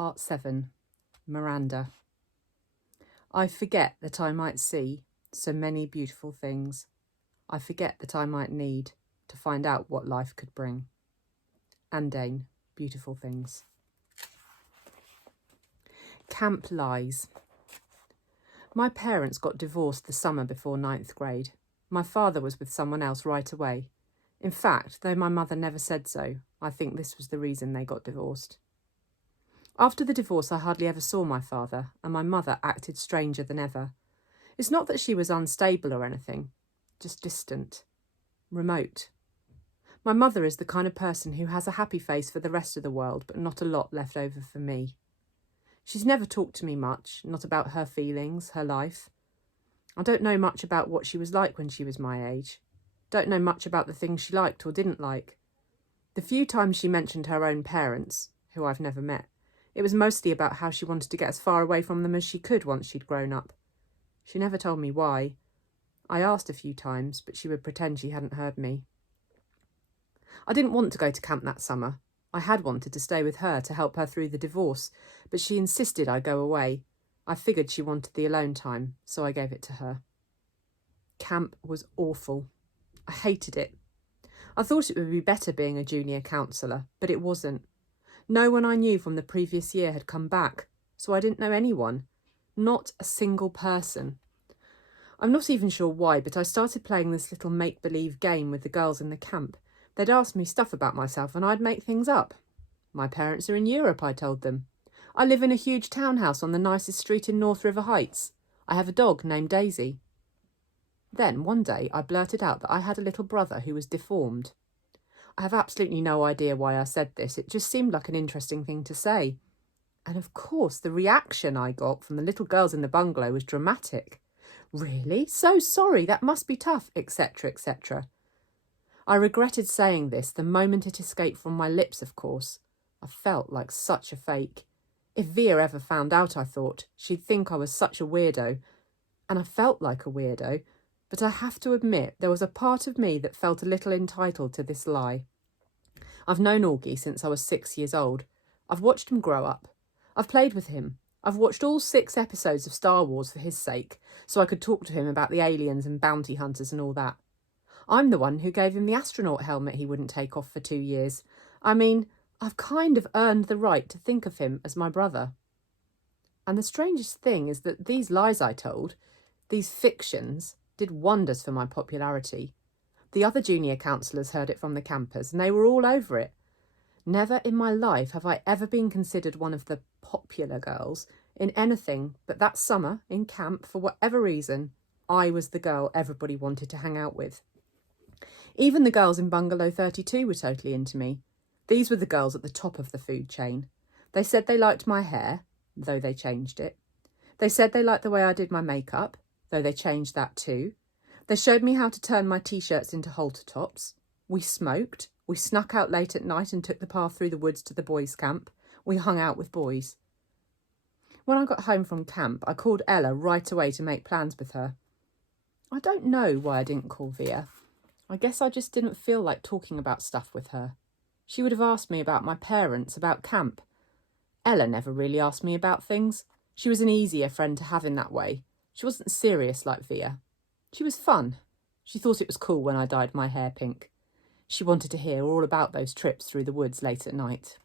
Part 7. Miranda. I forget that I might see so many beautiful things. I forget that I might need to find out what life could bring. Andain, Beautiful Things. Camp Lies. My parents got divorced the summer before 9th grade. My father was with someone else right away. In fact, though my mother never said so, I think this was the reason they got divorced. After the divorce, I hardly ever saw my father, and my mother acted stranger than ever. It's not that she was unstable or anything, just distant, remote. My mother is the kind of person who has a happy face for the rest of the world, but not a lot left over for me. She's never talked to me much, not about her feelings, her life. I don't know much about what she was like when she was my age. Don't know much about the things she liked or didn't like. The few times she mentioned her own parents, who I've never met, it was mostly about how she wanted to get as far away from them as she could once she'd grown up. She never told me why. I asked a few times, but she would pretend she hadn't heard me. I didn't want to go to camp that summer. I had wanted to stay with her to help her through the divorce, but she insisted I go away. I figured she wanted the alone time, so I gave it to her. Camp was awful. I hated it. I thought it would be better being a junior counsellor, but it wasn't. No one I knew from the previous year had come back, so I didn't know anyone. Not a single person. I'm not even sure why, but I started playing this little make-believe game with the girls in the camp. They'd ask me stuff about myself and I'd make things up. My parents are in Europe, I told them. I live in a huge townhouse on the nicest street in North River Heights. I have a dog named Daisy. Then, one day, I blurted out that I had a little brother who was deformed. I have absolutely no idea why I said this. It just seemed like an interesting thing to say. And of course, the reaction I got from the little girls in the bungalow was dramatic. Really? So sorry, that must be tough, etc., etc. I regretted saying this the moment it escaped from my lips, of course. I felt like such a fake. If Via ever found out, I thought, she'd think I was such a weirdo. And I felt like a weirdo, but I have to admit there was a part of me that felt a little entitled to this lie. I've known Augie since I was 6 years old. I've watched him grow up. I've played with him. I've watched all 6 episodes of Star Wars for his sake, so I could talk to him about the aliens and bounty hunters and all that. I'm the one who gave him the astronaut helmet he wouldn't take off for 2 years. I mean, I've kind of earned the right to think of him as my brother. And the strangest thing is that these lies I told, these fictions, did wonders for my popularity. The other junior counsellors heard it from the campers, and they were all over it. Never in my life have I ever been considered one of the popular girls in anything, but that summer, in camp, for whatever reason, I was the girl everybody wanted to hang out with. Even the girls in Bungalow 32 were totally into me. These were the girls at the top of the food chain. They said they liked my hair, though they changed it. They said they liked the way I did my makeup, though they changed that too. They showed me how to turn my t-shirts into halter tops. We smoked. We snuck out late at night and took the path through the woods to the boys' camp. We hung out with boys. When I got home from camp, I called Ella right away to make plans with her. I don't know why I didn't call Via. I guess I just didn't feel like talking about stuff with her. She would have asked me about my parents, about camp. Ella never really asked me about things. She was an easier friend to have in that way. She wasn't serious like Via. She was fun. She thought it was cool when I dyed my hair pink. She wanted to hear all about those trips through the woods late at night.